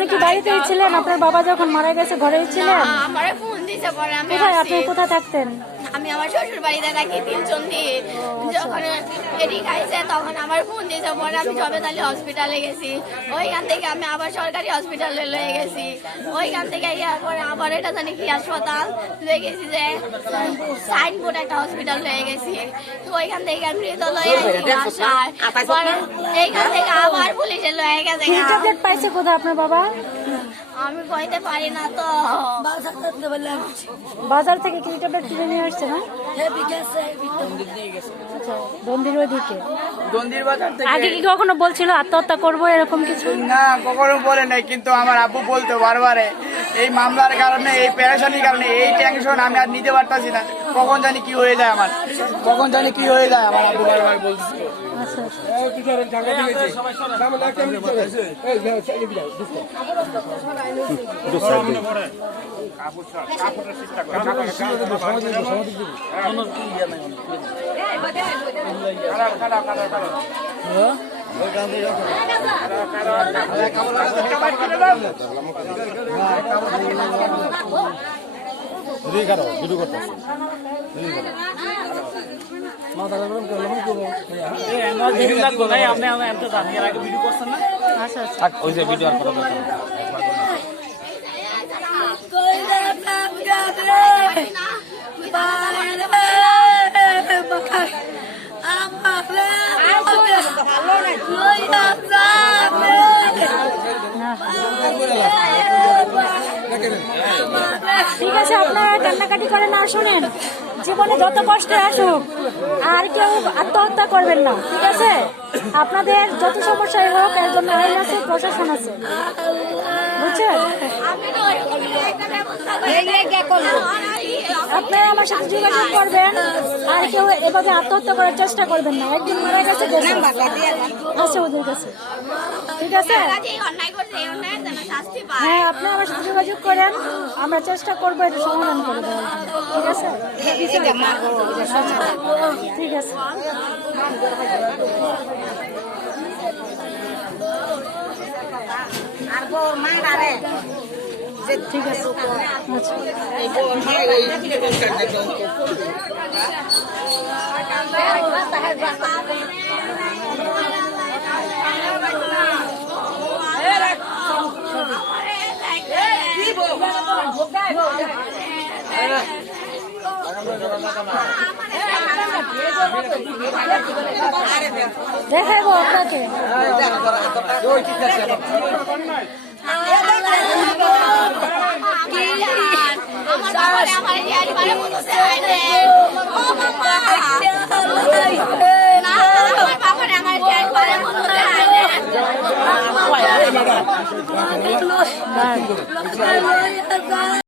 আপনি কি বাড়িতেই ছিলেন? আপনার বাবা যখন মারা গেছে ঘরেই ছিলেন? আমারে ফোন দিছে পরে আমি কোথায় আসছি। আপনি কোথায় থাকতেন? আমি আমার শ্বশুর বাড়িতে থাকি তিলচন্ডি। যখন এটি খাইছে তখন আমার ফোন দিয়েছে পরে আমি জবেতালি হসপিটালে গেছি। ওইখান থেকে আমি আবার সরকারি হসপিটালে লয়ে গেছি। ওইখান থেকে ইয়ার পরে আবার এটা জানি কি হাসপাতাল লয়ে গেছি, যে সাইনবোর্ড একটা হসপিটাল লয়ে গেছি। তো ওইখান থেকে আমি মৃত লয়ে গেছি পরে এইখান থেকে আবার পুলিশে লয়ে গেছে। কি ট্যাবলেট পাইছে কোথায় আপনার বাবা? আমি কইতে পারি না তো। বাজার থেকে কি ট্যাবলেট কিনে নিয়ে আসছে না? আচ্ছা, দন্দির ওইদিকে। দন্দির বাজার থেকে। আগে কি কখনো বলছিল আত্মহত্যা করবো এরকম কিছু? না, কখনো বলে নাই, কিন্তু আমার আব্বু বলতো বারবারে এই মামলার কারণে, এই পেরেশানির কারণে, এই টেনশন আমি আর নিতে পারতাছি না। কখন জানি কি হয়ে যায় আমার, কখন জানি কি হয়ে যায় আমার, আব্বু বারবার বলছে। আচ্ছা ওই যে ভিডিও আর করা দরকার নেই। ঠিক আছে, আপনারা কান্নাকাটি করেন। আর শোনেন, জীবনে যত কষ্ট আসুক আর কেউ আত্মহত্যা করবেন না, ঠিক আছে? আপনাদের যত সমস্যাই হোক এর জন্য আইন আছে, প্রশাসন আছে, বুঝছেন? আপনারা আমার সাথে যোগাযোগ করবেন, আর কেউ এভাবে আত্মহত্যা করার চেষ্টা করবেন না। একদিন মারা গেছে আছে ওদের কাছে, ঠিক আছে? হ্যাঁ, আপনারা আমার সাথে যোগাযোগ করেন, আমরা চেষ্টা করবো এটা সমাধান করে দেওয়ার জন্য, ঠিক আছে? ঠিক আছে। ঠিক আছে, দেখাবো আপনাকে। আমার